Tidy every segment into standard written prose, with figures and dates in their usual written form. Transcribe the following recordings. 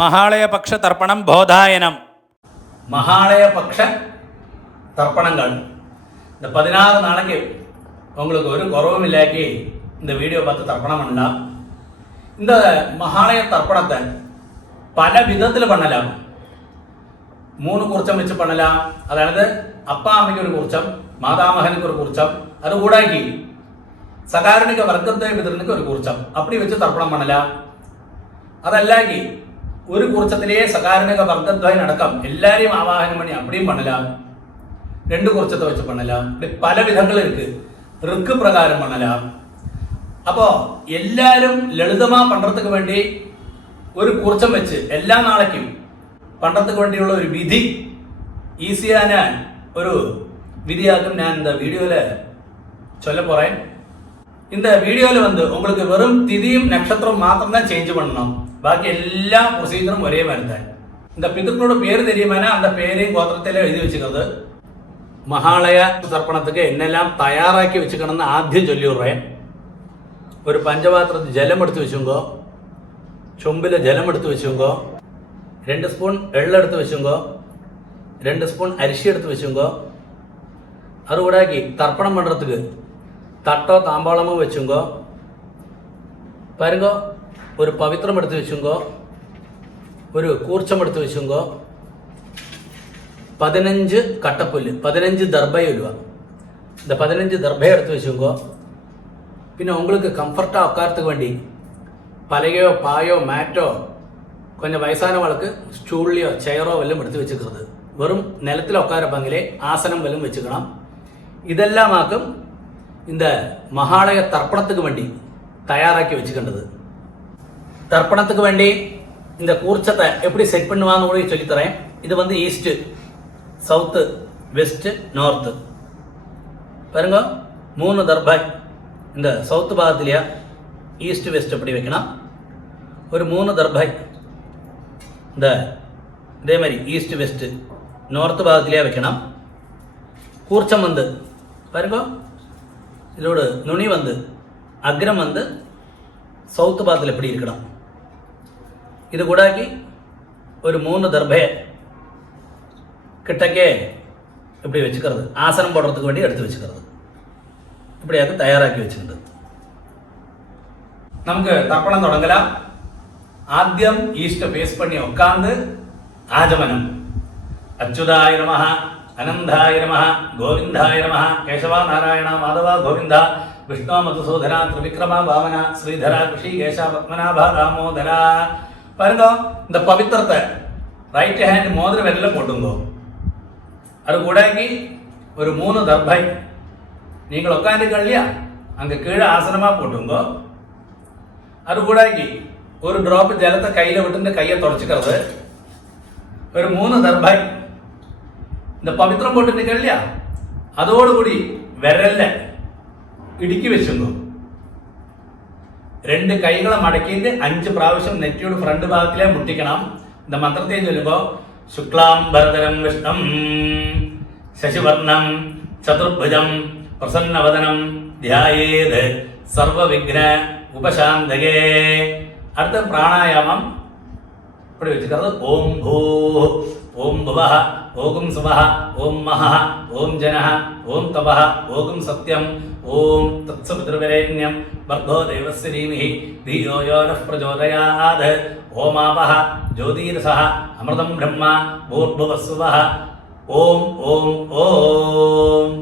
மகாலயபக்ஷ தர்ப்பணம் போதாயனம். மகாலயபக்ஷ தர்ப்பணங்கள் இந்த 16 நாளைக்கு உங்களுக்கு ஒரு குறவும் இல்லாக்கி இந்த வீடியோ பார்த்து தர்ப்பணம் பண்ணலாம். இந்த மகாலய தர்ப்பணத்தை பல விധത്തിൽ பண்ணலாம். 3 കുർച്ചം വെച്ച് பண்ணலாம். അതായത് അപ്പ അമ്മയ്ക്ക് ഒരു കുർച്ചം, മാതാമഹനുக்கு ഒരു കുർച്ചം, அது கூடாக்கி சகாரணிக வர்க்கத்தை விதரனுக்கு ஒரு കുർച്ചം அப்படி வச்சு தர்ப்பணம் பண்ணலாம். അതല്ലാക്കി ഒരു കുർച്ചത്തിലെ സകാരണിക വർഗദ്വയം അടക്കം എല്ലാരെയും ആവാഹനം பண்ணி அப்படியும் பண்ணலாம். 2 കുർച്ചத்தை வச்சு பண்ணலாம். இப்படி பல விதங்கள் இருக்கு. ഋക്ക് പ്രകാരം பண்ணலாம். அப்போ எல்லாரும் ലളിതമാ പண்றதுக்கு വേണ്ടി ഒരു കുർച്ചം വെച്ച് എല്ലാ നാളേക്കും പண்றதுக்கு വേണ്ടിയുള്ള ഒരു വിധി ഈസിயான ஒரு விதியாகும் நான் இந்த வீடியோல சொல்ல போறேன். இந்த வீடியோல உங்களுக்கு வெறும் திதியும் நட்சத்திரம் மாத்திரம் தான் சேஞ்ச் பண்ணணும். பாக்கி எல்லா ப்ரொசீஜரும் ஒரே மாதிரி தான். இந்த பிதர்களோட பேர் தெரியுமானா அந்த பேரையும் கோத்திரத்தில எழுதி வச்சுக்கிறது. மகாலய தர்ப்பணத்துக்கு என்னெல்லாம் தயாராக்கி வச்சுக்கணும்னு ആദ്യം ചൊല്ലി വിടുறேன். ഒരു പഞ്ചപാത്രത്തിൽ ജലം എടുത്ത് വെച്ചുങ്കോ, ചൊമ്പിലെ ജലം എടുത്ത് വെച്ചുങ്കോ, 2 സ്പൂൺ എള്ളെടുത്ത് വെച്ചുങ്കോ, 2 സ്പൂൺ അരിശി എടുത്ത് വെച്ചുങ്കോ, അത് കൂടാക്കി തർപ്പണം പண்றதுக்கு തട്ടോ താമ്പാളമോ വെച്ചുങ്കോ, പാരുങ്കോ ഒരു പവിത്രം എടുത്ത് വെച്ചുങ്കോ, ഒരു കൂർച്ചം എടുത്ത് വെച്ചുങ്കോ, 15 കട്ടപ്പുല്ല്, 15 தர்பை உருவா, இந்த 15 தர்பை எடுத்து வச்சுங்கோ. പിന്നെ உங்களுக்கு கம்ஃபர்ட்டாக உட்காரத்துக்கு வேண்டி பலகையோ பாயோ மேட்டோ, கொஞ்சம் வயசானவளுக்கு ஸ்டூல்லையோ ചെയറോ വല്ലതും എടുത്ത് വെച്ചിരിക്കുന്നത്. വെറും നിലത്തിൽ ഉட்காரப்பங்கிலே ஆசனம் வல்லும் வச்சுக்கணும். இதெல்லாம் ஆக்கும் இந்த மகாலய தர்ப்பணத்துக்கு வேண்டி தயாராக்கி வச்சுக்கின்றது. தர்ப்பணத்துக்கு வேண்டி இந்த கூர்ச்சத்தை எப்படி செட் பண்ணுவான்னு கூட சொல்லித்தரேன். இது ஈஸ்ட், சவுத்து, வெஸ்ட், நார்த்து. பாருங்க 3 தர்பை இந்த சவுத்து பாகத்திலேயே ஈஸ்ட் வெஸ்ட் எப்படி வைக்கணும். ஒரு 3 தர்பை இந்த இதே மாதிரி ஈஸ்ட் வெஸ்ட் நார்த்து பாகத்திலேயே வைக்கணும். கூர்ச்சம் பாருங்க இதோட நுனி அக்ரம் சவுத்து பாகத்தில் எப்படி இருக்கணும். இது கூடாக்கி ஒரு 3 தர்பையை கிட்டக்கே இப்படி வச்சுக்கிறது. ஆசனம் போடுறதுக்கு வேண்டி எடுத்து வச்சுக்கிறது. இப்படியாக தயாராக்கி வச்சுக்கிறது. നമുക്ക് തർപ്പണം തുടങ്ങലാം. ആദ്യം ഈസ്റ്റ് ഫേസ് പണി ഉட்கார்ந்து ആചമനം. അച്യുതായ നമഃ, അനന്തായ നമഃ, ഗോവിന്ദായ നമഃ, കേശവ നാരായണ മാധവ ഗോവിന്ദ, വിഷ്ണു മധുസൂദന ത്രിവിക്രമ വാമന ശ്രീധര ഋഷികേശ പത്മനാഭ ദാമോദര. பாருங்க இந்த பவித்திரத்தை ரைட் ஹேண்ட் மோதிர விரல்ல போட்டுங்கோ. அது கூடாக்கி ஒரு 3 தர்பை நீங்கள் உட்காந்துருக்க இல்லையா அங்கே கீழே ஆசனமாக போட்டுங்கோ. அது கூடாக்கி ஒரு ட்ராப் ஜலத்தை கையில் விட்டு கையை தொடச்சிக்கிறது. ஒரு 3 தர்பை இந்த பவித்திரம் போட்டுருக்க இல்லையா அதோடு கூடி விரல்ல ഇടുക്കി വെച്ചുങ്ങോ. 2 കൈകളെ മടക്കിയിട്ട് 5 പ്രാവശ്യം നെറ്റിയുടെ ഫ്രണ്ട് ഭാഗത്തിലെ മുട്ടിക്കണം. இந்த മന്ത്രത്തെ ചൊല്ലുമ്പോൾ ശുക്ലാംബരധരം വിഷ്ണം ശശിവർണം ചതുർഭുജം പ്രസന്നവദനം ധ്യായേത് സർവവിഘ്ന ഉപശാന്തകേ. അടുത്ത പ്രാണായാമം இப்படி வச்சுக்கிறது. ஓம் பூ, ஓம் புவஹ, ஓம் சுவஹ, ஓம் மஹ, ஓம் ஜனஹ, ஓம் தபஹ, ஓம் சத்யம், ஓம் தத்சவிதுர்வரேண்யம் வர்கோ தேவஸ்ய தீமஹி धियो यो नः प्रचोदयात्. ஓமாபஹ ஜோதிரசஹ அமிர்தம் பிரம்மா பூர்புவஸ்வஹ. ஓம் ஓம் ஓம்.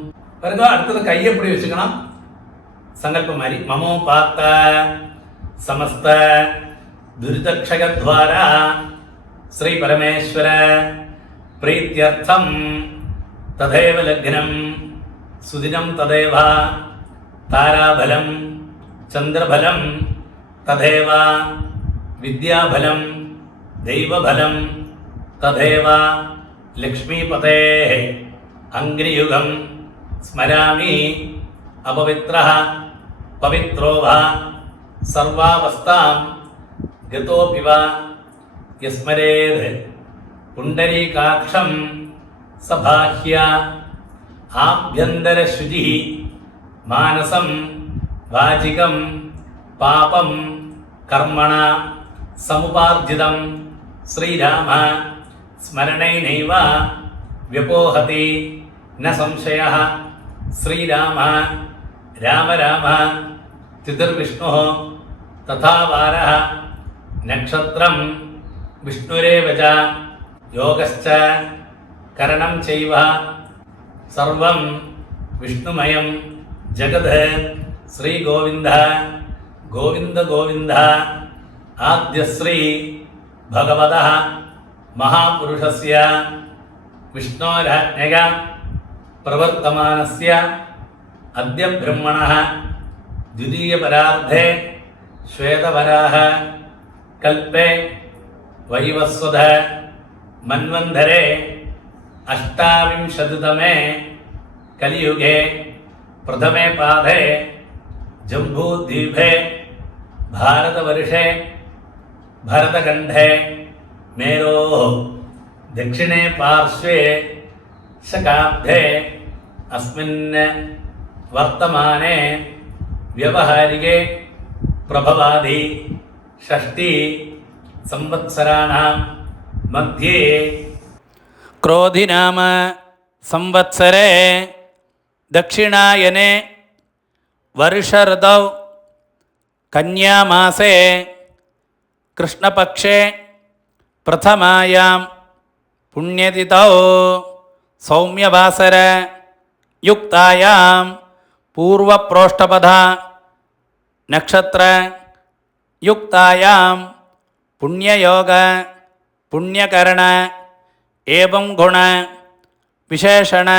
பாருங்க அடுத்தது கையை இப்படி வச்சுக்கணும். சங்கல்பம் மாதிரி மமோ பாத்த சமஸ்த दुरितक्षयद्वारा श्री परमेश्वर प्रीत्यर्थम तदेव लग्नं सुदिनं तदेव ताराबलं चंद्रबलं तदेव विद्याबलं दैवबलं तदेव लक्ष्मीपतेः अंग्रियुगं स्मरामि अपवित्रः पवित्रो वा सर्वावस्थां गतोऽपि वा यस्मरेद् पुण्डरीकाक्षं सबाह्य आभ्यन्तरशुचिः मानसं वाचिकं पापं कर्मणा समुपार्जितं ശ്രീരാമ സ്മരണൈനൈവ വ്യപോഹതി ന സംശയഃ ശ്രീരാമ രാമ രാമ തിഥിർവിഷ്ണുഃ തഥാ വാരഃ നക്ഷത്രം വിഷ്ണുരേവ ച യോഗശ്ച കരണം ചൈവ സർവം വിഷ്ണുമയം ജഗത് ശ്രീഗോവിന്ദ ഗോവിന്ദ ഗോവിന്ദ ആദ്യശ്രീ ഭഗവതഃ മഹാപുരുഷസ്യ വിഷ്ണോരാജ്ഞയ പ്രവർത്തമാനസ്യ അദ്യ ബ്രഹ്മണഃ ദ്വിതീയപരാർദ്ധേ ശ്വേതവരാഹ കൽപ്പേ വൈവസ്വത മന്വന്തരേ അഷ്ടാവിംശതിതമേ കലിയുഗേ പ്രഥമേ പാദേ ജംബൂദ്വീപേ ഭാരതവർഷേ ഭരതഖണ്ഡേ മേരോः ദക്ഷിണേ പാർശ്വേ ശകാബ്ദേ അസ്മിൻ വർത്തമാനേ വ്യവഹാരികേ പ്രഭവാദി ഷഷ്ടി സംവത്സരാണാം മധ്യേ ക്രോധിനാമ സംവത്സരേ ദക്ഷിണായനെ വർഷഋതൗ കന്യാമാസേ കൃഷ്ണപക്ഷേ പ്രഥമായാം പുണ്യതിഥൗ സൗമ്യവാസര യുക്തായാം പൂർവപ്രോഷ്ടപഥ നക്ഷത്ര യുക്തായാം പുണ്യയോഗ പുണ്യകരണ ഏവം ഗുണ വിശേഷണ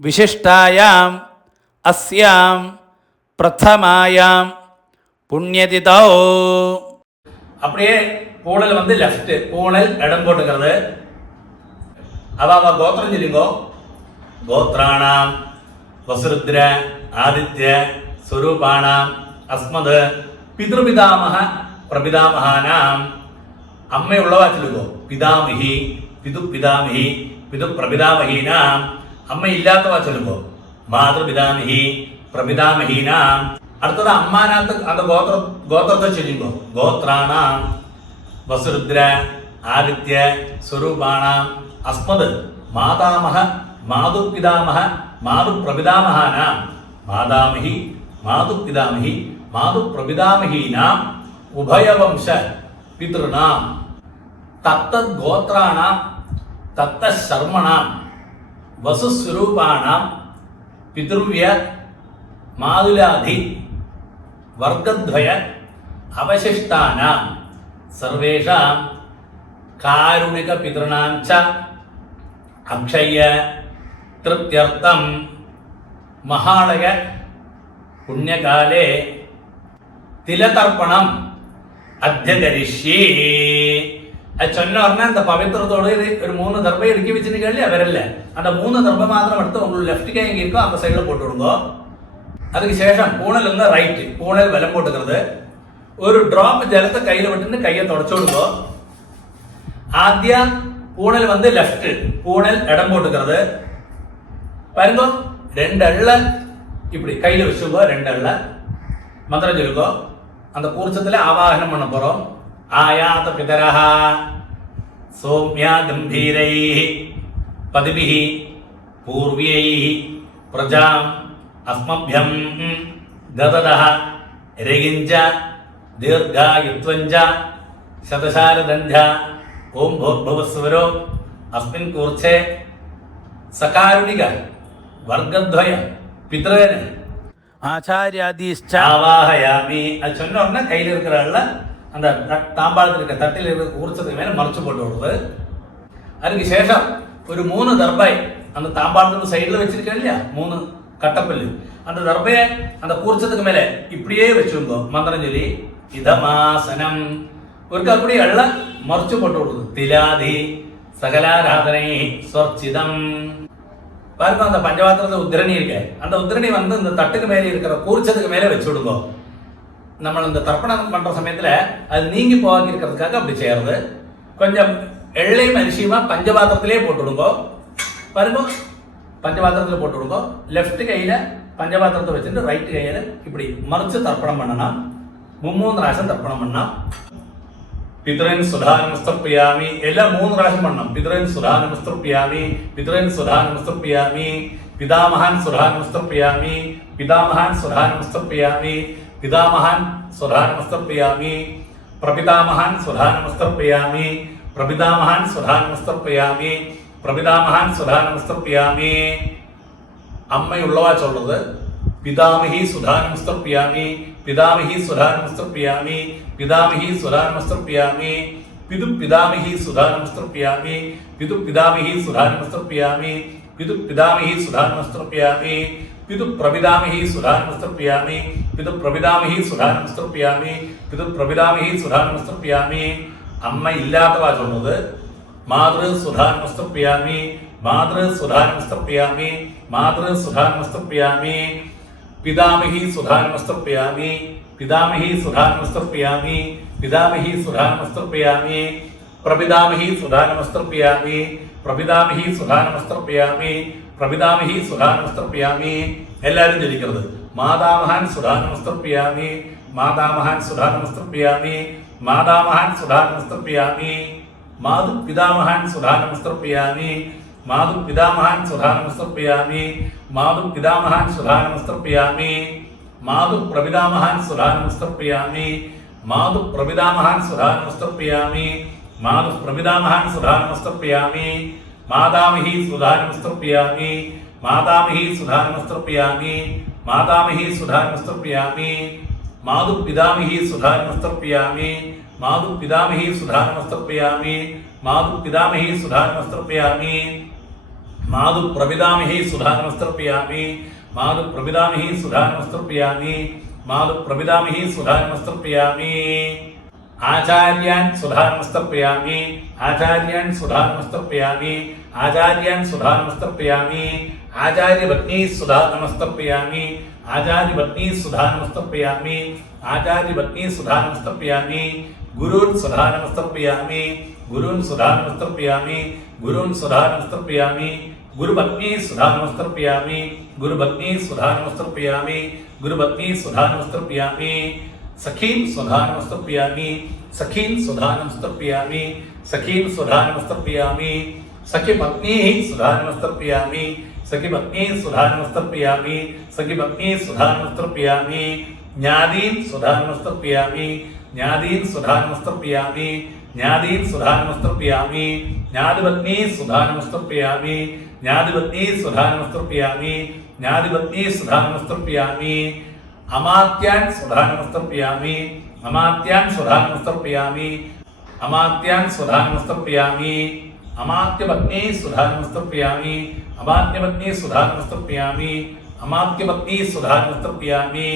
വിശിഷ്ടായാം അസ്യാം പ്രഥമായാം പുണ്യതിഥൗ. அப்படியே பூணல் வந்து லெஃப்ட், பூணல் இடம் போட்டுக்கிறது. அவ கோத்திரம் சொல்லுங்கோ. கோத்ராணாம் வசுருத்ர ஆதித்ய സ്വരൂപാണാം അസ്മത് പിതൃപിതാമഹ പ്രപിതാമഹാനാം. അമ്മയുള്ളവാ ചൊല്ലുകോ. പിതാമഹി പിതുപിതാമഹി പിതുപ്രപിതാമഹീനാം. അമ്മയില്ലാത്തവാ ചൊല്ലുകോ. മാതൃപിതാമഹി പ്രപിതാമഹീനാം. അടുത്തത് അമ്മാനകത്ത് അത് ഗോത്രത്തെ ചൊല്ലുകോ. ഗോത്രാണാം വസുരുദ്ര ആദിത്യ സ്വരൂപാണാം അസ്മത് മാതാമഹ മാതുപിതാമഹ മാതുപ്രപിതാമഹാനാം. മാതാമഹി മാതുപിതാമഹി മാതുപ്രപിതാമഹീനാം ഉഭയവംശ പിതൃണാം തത്തദ് ഗോത്രാണാം തത്തശർമ്മണാം വസുസ്വരൂപാണാം പിതൃവ്യ മാതുലാധി വർഗദ്വയ അവശിഷ്ടാനാം സർവേഷാം കാരുണിക പിതൃണാം ച അക്ഷയ തൃപ്ത്യർത്ഥം മഹാളയ പുണ്യകാലേ തിലതർപ്പണം അധ്യകരിഷ്യേ. അത് சொன்ன உடனே அந்த பவித்திரத்தோடு ஒரு 3 தர்பை எடுக்கி வச்சுன்னு கேள்வி வரல. அந்த 3 தர்பை மாத்திரம் எடுத்து உங்களுக்கு லெஃப்ட் கை எங்கே இருக்கோ அந்த சைடில் போட்டு விடுங்க. அதுக்கு சேஷம் பூணல் வந்து ரைட்டு, பூணல் வெலம் போட்டுக்கிறது. ஒரு ட்ராப் ஜலத்தை கையில் விட்டுன்னு கையை தொடச்சு விடுங்க. ஆத்தியா பூணல் வந்து லெஃப்ட், பூணல் இடம் போட்டுக்கிறது. பாருங்க 2 அள்ள இப்படி கையில் வச்சுக்கோ. 2 அள்ள மந்திரம் சொல்லுக்கோ. அந்த கூர்ச்சத்தில் ஆவாகனம் பண்ண போகிறோம். ஆயாத பிதரஹ சௌம்யா கம்பீரைः பதிபிः பூர்வியைः பிரஜாம் அஸ்மभ्यம் தததः ரகிஞ்ச தீர்காயுத்வஞ்ச ശതശാരദണ്ഡ ഓം ഭൂർഭുവസ്വരോ അസ്മിൻ കൂർച്ചേ സകാരുണിക വർഗദ്വയ പിതൃന് ஆச்சாரியாதீஷ்ச ஆவாஹயாமி. அது சொன்ன உடனே கையில் இருக்கிற அந்த தாம்பாளத்தில் இருக்க தட்டில் இருக்க ஊர்ச்சத்துக்கு மேலே மறைச்சு போட்டு விடுறது. அதுக்கு சேஷம் ஒரு 3 தர்பாய் அந்த தாம்பாளத்துக்கு சைடில் வச்சிருக்கேன் இல்லையா, 3 கட்டப்பல்லு. அந்த தர்பையை அந்த கூர்ச்சத்துக்கு மேலே இப்படியே வச்சுருந்தோ. மந்திரம் சொல்லி இதமாசனம் ஒருக்கா அப்படி எல்லாம் மறைச்சு போட்டு விடுறது. திலாதி சகலாராதனை ஸ்வர்ச்சிதம். பாருங்க அந்த பஞ்சபாத்திரத்தை உத்திரணி இருக்க, அந்த உத்திரணி வந்து இந்த தட்டுக்கு மேலே இருக்கிற கூர்ச்சத்துக்கு மேலே வச்சு விடுங்க. நம்ம இந்த தர்ப்பணம் பண்ற சமயத்துல அது நீங்கி போகாம இருக்கிறதுக்காக அப்படி செய்யறது. கொஞ்சம் எள்ளையும் அரிசியுமா பஞ்சபாத்திரத்திலே போட்டு விடுங்க. பாருங்க பஞ்சபாத்திரத்தில் போட்டு விடுங்க. லெஃப்ட் கையில பஞ்சபாத்திரத்தை வச்சுட்டு ரைட் கையில இப்படி மறைச்சு தர்ப்பணம் பண்ணணும். 3 പ്രാവശ്യം தர்ப்பணம் பண்ணா. പിതൃൻ സുധാനമസ്തർപ്പയാമി. എല്ലാം 3 പ്രാവശ്യം പണം. പിതൃൻ സുധാനമസ്തർപ്പയാമി, പിതൃൻ സുധാനമസ്തർപ്പയാമി, പിതാമഹാൻ സുധാനമസ്തർപ്പയാമി, പിതാമഹാൻ സുധാനമസ്തർപ്പയാമി, പിതാമഹാൻ സുധാനമസ്തർപ്പയാമി, പ്രപിതാമഹാൻ സുധാനമസ്തർപ്പയാമി, പ്രപിതാമഹാൻ സുധാനമസ്തർപ്പയാമി, പ്രപിതാമഹാൻ സുധാനമസ്തർപ്പയാമി. അമ്മയുള്ളവാ ചൊല്ലുന്നത് പിതാമഹി സുധാനമസ്തർപ്പയാമി, പിതാമഹി സുധാനമസ്തർപ്പയാമി, പിതാമഹി സുധാനമസ്തർപ്പയാമി, പിതു പിതാമഹി സുധാനമസ്തർപ്പയാമി, പിതു പിതാമഹി സുധാനമസ്തർപ്പയാമി, പിതു പിതാമഹി സുധാനമസ്തർപ്പയാമി, പിതു പ്രപിതാമഹി സുധാനമസ്തർപ്പയാമി, പിതു പ്രപിതാമഹി സുധാനമസ്തർപ്പയാമി, പിതു പ്രപിതാമഹി സുധാനമസ്തർപ്പയാമി. അമ്മ ഇല്ലാത്തവാ ചൊല്ലുന്നത് മാതൃ സുധാനമസ്തർപ്പയാമി, മാതൃ സുധാനമസ്തർപ്പയാമി, മാതൃ സുധാനമസ്തർപ്പയാമി, പിതാമഹി സുധാനമസ്തർപ്പയാമി, പിതാമഹി സുധാനമസ്തർപ്പയാമി, പിതാമഹി സുധാനമസ്തർപ്പയാമി, പ്രപിതാമഹി സുധാനമസ്തർപ്പയാമി, പ്രപിതാമഹി സുധാനമസ്തർപ്പയാമി, പ്രപിതാമഹി സുധാനമസ്തർപ്പയാമി. എല്ലാവരും ജനിക്കുന്നത് മാതാമഹാൻ സുധാനമസ്തർപ്പയാമി, മാതാമഹാൻ സുധാനമസ്തർപ്പയാമി, മാതാമഹാൻ സുധാനമസ്തർപ്പയാമി, മാതു പിതാമഹാൻ സുധാനമസ്തർപ്പയാമി, മാതു പിതാമഹാൻ സുധാനമസ്തർപ്പയാമി, മാതു പിതാമഹാൻ സുധാനമസ്തർപ്പയാമി, മാതു പ്രപിതാമഹാൻ സുധാനമസ്തർപ്പയാമി, മാതു പ്രപിതാമഹാൻ സുധാനമസ്തർപ്പയാമി, മാതു പ്രപിതാമഹാൻ സുധാനമസ്തർപ്പയാമി, മാതാമഹി സുധാനമസ്തർപ്പയാമി, മാതാമഹി സുധാനമസ്തർപ്പയാമി, മാതാമഹി സുധാനമസ്തർപ്പയാമി, മാതു പിതാമഹി സുധാനമസ്തർപ്പയാമി, മാതു പിതാമഹി സുധാനമസ്തർപ്പയാമി, മാതു പിതാമഹി സുധാനമസ്തർപ്പയാമി, മാതു പ്രപിതാമഹി സുധാനമസ്തർപ്പയാമി, മാതു പ്രപിതാമഹി സുധാനമസ്തർപ്പയാമി, മാതു പ്രപിതാമഹി സുധാനമസ്തർപ്പയാമി. ആചാര്യാൻ സുധാനമസ്തർപ്പയാമി, ആചാര്യാൻ സുധാനമസ്തർപ്പയാമി, ആചാര്യാൻ സുധാനമസ്തർപ്പയാമി, ആചാര്യപത്നി സുധാനമസ്തർപ്പയാമി, ആചാര്യപത്നി സുധാനമസ്തർപ്പയാമി, ആചാര്യപത്നി സുധാനമസ്തർപ്പയാമി, ഗുരുൻ സുധാനമസ്തർപ്പയാമി, ഗുരുൻ സുധാനമസ്തർപ്പയാമി, ഗുരുൻ സുധാനമസ്തർപ്പയാമി, ഗുരുപത്നി സുധാനമസ്തർപ്പയാമി, ഗുരുപത്നി സുധാനമസ്തർപ്പയാമി, ഗുരുപത്നി സുധാനമസ്തർപ്പയാമി, സഖീം സുധാനമസ്തർപ്പയാമി, സഖീം സുധാനമസ്തർപ്പയാമി, സഖീം സുധാനമസ്തർപ്പയാമി, സഖിപത്നി സുധാനമസ്തർപ്പയാമി, സഖിപത്നി സുധാനമസ്തർപ്പയാമി, സഖിപത്നി സുധാനമസ്തർപ്പയാമി, ജ്ഞാതീൻ സുധാനമസ്തർപ്പയാമി, ജ്ഞാതീൻ സുധാനമസ്തർപ്പയാമി, ജ്ഞാതീൻ സുധാനമസ്തർപ്പയാമി, ജ്ഞാതിപത്നി സുധാനമസ്തർപ്പയാമി, ജ്ഞാതിപത്നി സുധാനമസ്തർപ്പയാമി, ജ്ഞാതിപത്നി സുധാനമസ്തർപ്പയാമി, അമാത്യാൻ സുധാനമസ്തർപ്പയാമി, അമാത്യാൻ സുധാനമസ്തർപ്പയാമി, അമാത്യാൻ സുധാനമസ്തർപ്പയാമി, അമാത്യപത്നി സുധാനമസ്തർപ്പയാമി, അമാത്യപത്നി സുധാനമസ്തർപ്പയാമി, അമാത്യപത്നി സുധാനമസ്തർപ്പയാമി,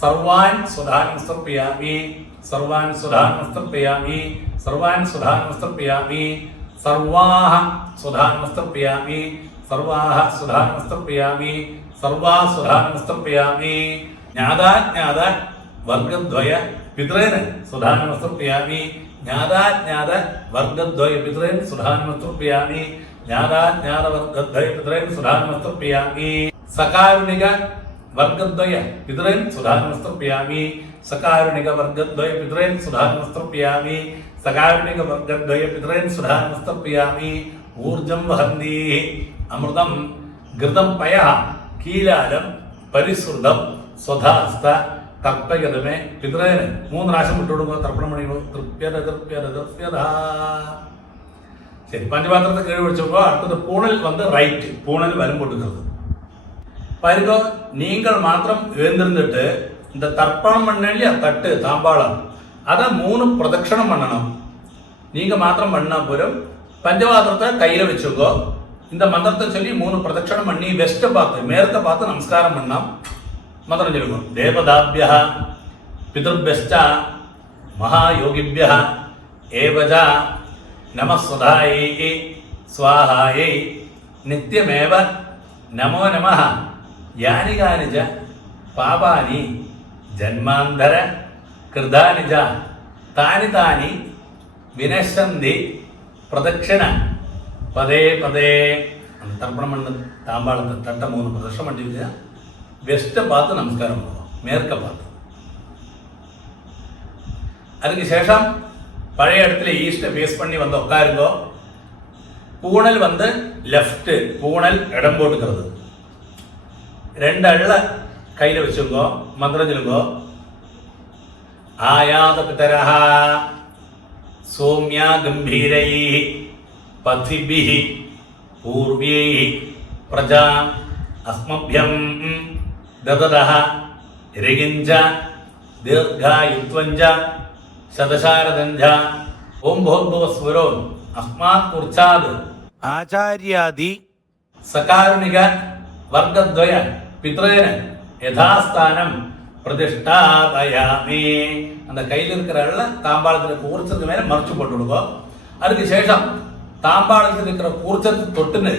സർവാൻ സുധാനമസ്തർപ്പയാമി, സർവാൻ സുധാനമസ്തർപ്പയാമി, സർവാൻ സുധാനമസ്തർപ്പയാമി, സർവാഹ സുധാനമസ്തർപ്പയാമി, സർവാഹ സുധാനമസ്തർപ്പയാമി, സർവാ സുധാനമസ്തർപ്പയാമി. ജ്ഞാതാജ്ഞാത വർഗദ്വയ പിതൃന് സുധാനമസ്തർപ്പയാമി, ജ്ഞാതാജ്ഞാത വർഗദ്വയ പിതൃൻ സുധാനമസ്തർപ്പയാമി, ജ്ഞാതാജ്ഞാത വർഗദ്വയ പിതൃൻ സുധാനമസ്തർപ്പയാമി, സകാരുണിക വർഗദ്വയ പിതൃൻ സുധാനമസ്തർപ്പയാമി, സകാരുണിക വർഗദ്വയ പിതൃൻ സുധാനമസ്തർപ്പയാമി, സകാരുണിക വർഗദ്വയ പിതൃൻ സുധാനമസ്തർപ്പയാമി. ഊർജം വഹന്തി അമൃതം ഘൃതം പയ കീലാലം പരിശ്രുതം സ്വധാസ്ത തർപ്പയതമേ പിതൃന് 3 പ്രാവശ്യം വിട്ടുകൊടുക്കുക. തർപ്പണം പണിയുമ്പോൾ തൃപ്യത തൃപ്യത തൃപ്യത. ശരി, പഞ്ചപാത്രത്തെ കീഴ് പിടിച്ചപ്പോൾ അടുത്തത് പൂണൽ வந்து ரைட். பூணல் வரும் போட்டுக்கிறது. பாருங்க, நீங்கள் மாத்திரம் எழுந்திருந்துட்டு இந்த தர்ப்பணம் பண்ண இல்லையா தட்டு தாம்பாளம் அதை 3 பிரதட்சணம் பண்ணணும். நீங்க மாத்திரம் பண்ணா போதும். பஞ்சபாத்திரத்தை கையில வச்சுக்கோ. இந்த மந்திரத்தை சொல்லி 3 பிரதட்சணம் பண்ணி வெஸ்ட்டை பார்த்து மேரத்தை பார்த்து நமஸ்காரம் பண்ணாம் மந்திரம் சொல்லுவோம். தேவதாபியா பிதൃഭ്യശ്ച മഹായോഗിഭ്യഃ ഏവച നമസ്വധായൈ സ്വാഹായൈ നിത്യമേവ നമോ നമഃ യാനി കാനി ച പാപാനി ജന്മാന്തര കൃതാനി ച താനി താനി വിനശ്യന്തി പ്രദക്ഷിണ പദേ പദേ. തർപ്പണം பண்ண தாம்பாளத்தை தட்டை 3 பிரதட்சணம் பண்ணிட்டு வெஸ்ட்டை பார்த்து நமஸ்காரம் பண்ணுவோம், மேற்க பார்த்து. அதுக்கு சேஷம் பழைய இடத்துல ஈஸ்ட்டை ஃபேஸ் பண்ணி வந்து உட்காருங்கோ. பூணல் வந்து லெஃப்ட், பூணல் இடம் போட்டுக்கிறது. 2 அள்ள கையில் வச்சுங்கோ, மந்திரம் சொல்லுங்கோ. ஆயாத பிதரஹ சோம்யா கம்பீரை பதிபி பூர்வியை பிரஜா அஸ்மபியம் தததஹ ரிகிஞ்ச ദീർഘായുത്വഞ്ച ശതശാരദഞ്ച ഓം ഭോദ്ഭവസ്വരോ അസ്മാത് കുർച്ചാത് ആചാര്യാദി സകാരുണിക വർഗദ്വയ പിതൃന യഥാസ്ഥാനം പ്രതിഷ്ഠാപയാമി. அந்த கையில் இருக்கிற தாம்பாளத்தில் கூர்ச்சத்துக்கு மேலே மறைச்சு போட்டு விடுவோம். அதுக்கு சேஷம் தாம்பாளத்தில் இருக்கிற கூர்ச்சத்து தொட்டுன்னு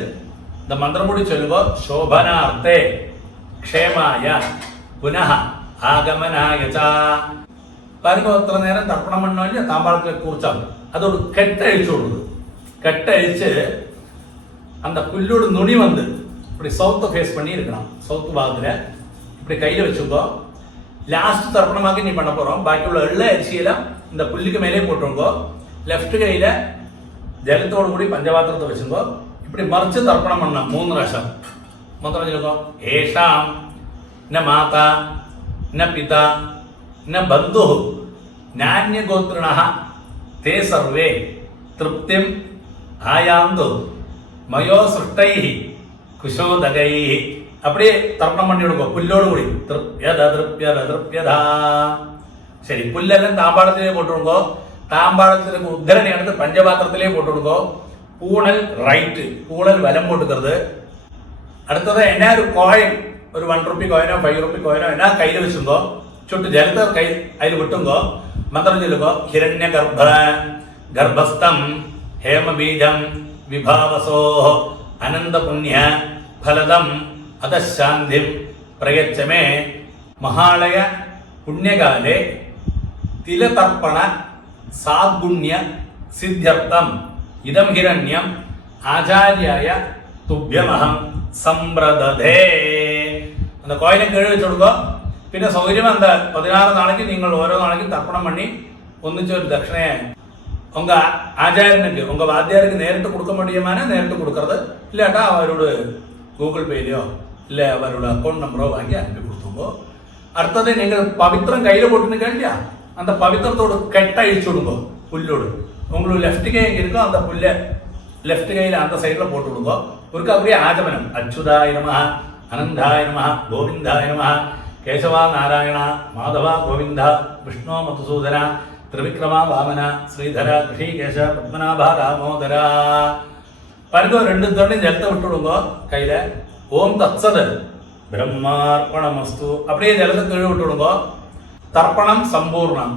இந்த மந்திரமுடி சொல்லுவோம். சோபனார்த்தே ക്ഷേമായ പുനഃ ആഗമനായ പാരുമ്പോൾ അത്ര നേരം തർപ്പണം പണ്ണു താമ്പാളത്തിലെ കൂർച്ചാൽ അതോട് കെട്ടഴിച്ചു കൊടുക്കും. കെട്ടഴിച്ച് அந்த புல்லோடு நுனி வந்து இப்படி சவுத்தை ஃபேஸ் பண்ணி இருக்கணும். சவுத்து பாகத்தில் இப்படி கையில் வச்சுக்கோ. லாஸ்ட் தர்ப்பணமாக நீ பண்ண போகிறோம். பாக்கியுள்ள எள்ள அரிசியெல்லாம் இந்த புல்லுக்கு மேலே போட்டுருங்கோ. லெஃப்ட் கையில் ஜலத்தோடு கூடி பஞ்சபாத்திரத்தை வச்சுக்கோ. இப்படி மறைச்சு தர்ப்பணம் பண்ணணும் 3 പ്രാവശ്യം. மொத்தம் வச்சுக்கோ. ஏஷாம் ந மாதா न पिता न बंधु नान्यगोत्रिणः ते सर्वे तृप्तिम आयान्तु मयो सृष्टैः कुशोदगैः. அப்படியே தர்ப்பணம் பண்ணி விடுங்க புல்லோடு கூடி. திருப்யத திருப்யத திருப்யதா. சரி, புல்லெல்லாம் தாம்பாளத்திலே போட்டுருங்கோ. தாம்பாளத்திற்கு உத்தரணி எடுத்து பஞ்சபாத்திரத்திலே போட்டுடுங்கோ. பூணல் ரைட்டு, பூணல் வலம் போட்டுக்கிறது. അടുത്തത് എന്നാ ഒരു കോയിൻ, ഒരു 1 റുപ്പി കോയിനോ 5 റുപ്പി കോയിനോ എന്നാ കയ്യിൽ വെച്ചുങ്കോ. ചുട്ട് ജലത്തെ കൈ അതിൽ വിട്ടുങ്കോ. മന്ത്രം ചൊല്ലുകോ. ഹിരണ്യഗർഭ ഗർഭസ്ഥം ഹേമബീജം വിഭാവസോ അനന്തപുണ്യ ഫലദം അധശാന്തിം പ്രയച്ഛമേ. മഹാളയ പുണ്യകാലേ തിലതർപ്പണ സാദ്ഗുണ്യ സിദ്ധ്യർത്ഥം ഇദം ഹിരണ്യം ആചാര്യായ തുഭ്യമഹം സമ്പ്രദധേ. அந்த கோயிலை கீழே வச்சு கொடுக்கோ. പിന്നെ സൗകര്യം அந்த 16 നാளைக்கு நீங்கள் ഓരോ നാளைக்கும் தர்ப்பணம் பண்ணி ஒന്നിச்சு ஒரு தட்சணையை உங்க ஆச்சாரியனுக்கு உங்க வாத்தியாருக்கு நேரிட்டு கொடுக்க முடியுமான நேரிட்டு கொடுக்கறது, இல்லாட்டா அவரோட கூகுள் பேலையோ இல்லை அவரோட அக்கௌண்ட் நம்பரோ வாங்கி அனுப்பி கொடுத்துங்கோ. அடுத்தது நீங்கள் பவித்திரம் கையில் போட்டுன்னு கேட்டியா, அந்த பவித்திரத்தோடு கெட்ட அழிச்சு விடுங்கோ. புல்லோடு உங்களுக்கு லெஃப்ட் கை எங்கே இருக்கோ அந்த புல்லை லெஃப்ட் கையில் அந்த சைடில் போட்டு விடுங்கோ. ஒருக்கு அப்படியே ஆச்சமனம். அச்சுதாய நம, அனந்தாய நம, கோவிந்தாய நம, கேசவா நாராயண, மாதவா கோவிந்தா, விஷ்ணு மதுசூதன, திரிவிக்ரமா வாமன, ஸ்ரீதர, ரிஷிகேஷ, பத்மநாபா, தாமோதரா. பாருங்க 2 தண்ணியும் ஜலத்தை விட்டு விடுங்கோ கையில். ஓம் தத்சத் பிரம்மார்ப்பணமஸ்து. அப்படியே ஜலத்தை கீழே விட்டு விடுங்கோ. தர்ப்பணம் சம்பூர்ணம்.